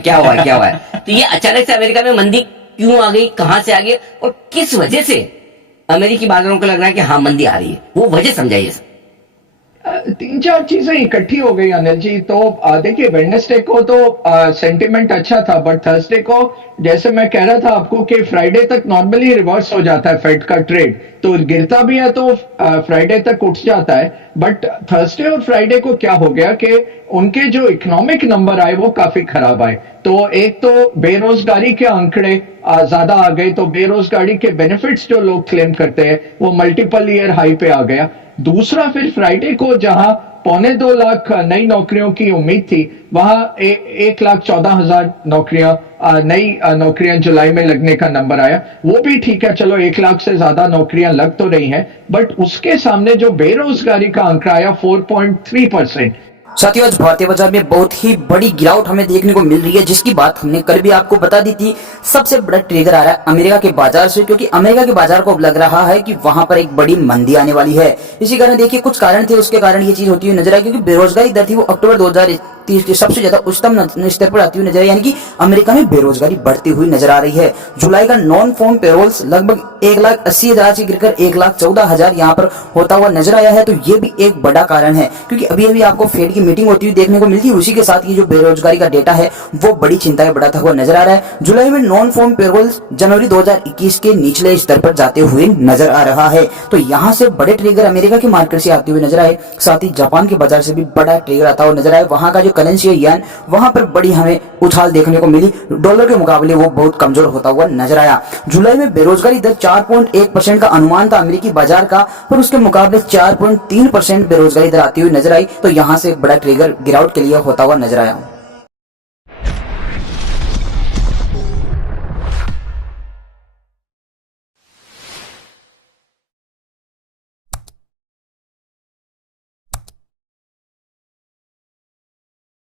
क्या हुआ है क्या हुआ है। तो ये अचानक से अमेरिका में मंदी क्यों आ गई, कहां से आ गई और किस वजह से अमेरिकी बाजारों को लग रहा है कि हाँ मंदी आ रही है, वो वजह समझाइए सर। तीन चार चीजें इकट्ठी हो गई अनिल जी। तो देखिए, वेडनेसडे को तो सेंटिमेंट अच्छा था, बट थर्सडे को जैसे मैं कह रहा था आपको कि फ्राइडे तक नॉर्मली रिवर्स हो जाता है फेड का ट्रेड, तो गिरता भी है तो फ्राइडे तक उठ जाता है। बट थर्सडे और फ्राइडे को क्या हो गया कि उनके जो इकोनॉमिक नंबर आए वो काफी खराब आए। तो एक तो बेरोजगारी के आंकड़े ज्यादा आ गए, तो बेरोजगारी के बेनिफिट्स जो लोग क्लेम करते हैं वो मल्टीपल ईयर हाई पे आ गया। दूसरा, फिर फ्राइडे को जहां 2.25 लाख नई नौकरियों की उम्मीद थी, वहां 1,14,000 नौकरियां, नई नौकरियां जुलाई में लगने का नंबर आया। वो भी ठीक है, चलो 1 लाख से ज्यादा नौकरियां लग तो रही हैं, बट उसके सामने जो बेरोजगारी का आंकड़ा आया 4.3%। साथियों, आज भारतीय बाजार में बहुत ही बड़ी गिरावट हमें देखने को मिल रही है, जिसकी बात हमने कल भी आपको बता दी थी। सबसे बड़ा ट्रिगर आ रहा है अमेरिका के बाजार से, क्योंकि अमेरिका के बाजार को अब लग रहा है कि वहां पर एक बड़ी मंदी आने वाली है। इसी कारण देखिए कुछ कारण थे, उसके कारण ये चीज होती हुई नजर आई, क्योंकि बेरोजगारी दर थी वो अक्टूबर 2030 के सबसे ज्यादा उच्चतम स्तर पर आती हुई नजर आई, यानी कि अमेरिका में बेरोजगारी बढ़ती हुई नजर आ रही है। जुलाई का नॉन फार्म पेरोल्स लगभग 1,80,000 से गिरकर 1,14,000 यहाँ पर होता हुआ नजर आया है। तो ये भी एक बड़ा कारण है, क्योंकि अभी अभी आपको फेड की मीटिंग होती हुई देखने को मिलती है, उसी के साथ ये जो बेरोजगारी का डेटा है वो बड़ी चिंता में बढ़ाता हुआ नजर आ रहा है। जुलाई में नॉन फार्म पेरोल्स जनवरी 2021 के निचले स्तर पर जाते हुए नजर आ रहा है। तो यहाँ से बड़े ट्रिगर अमेरिका के मार्केट से आते हुए नजर आए, साथ ही जापान के बाजार से भी बड़ा ट्रिगर आता हुआ नजर आए। वहां का जो करेंसी है येन, वहां पर बड़ी हमें उछाल देखने को मिली, डॉलर के मुकाबले वो बहुत कमजोर होता हुआ नजर आया। जुलाई में बेरोजगारी दर 4.1% का अनुमान था अमेरिकी बाजार का, पर उसके मुकाबले 4.3% बेरोजगारी दर आती हुई नजर आई। तो यहां से एक बड़ा ट्रिगर गिरावट के लिए होता हुआ नजर आया।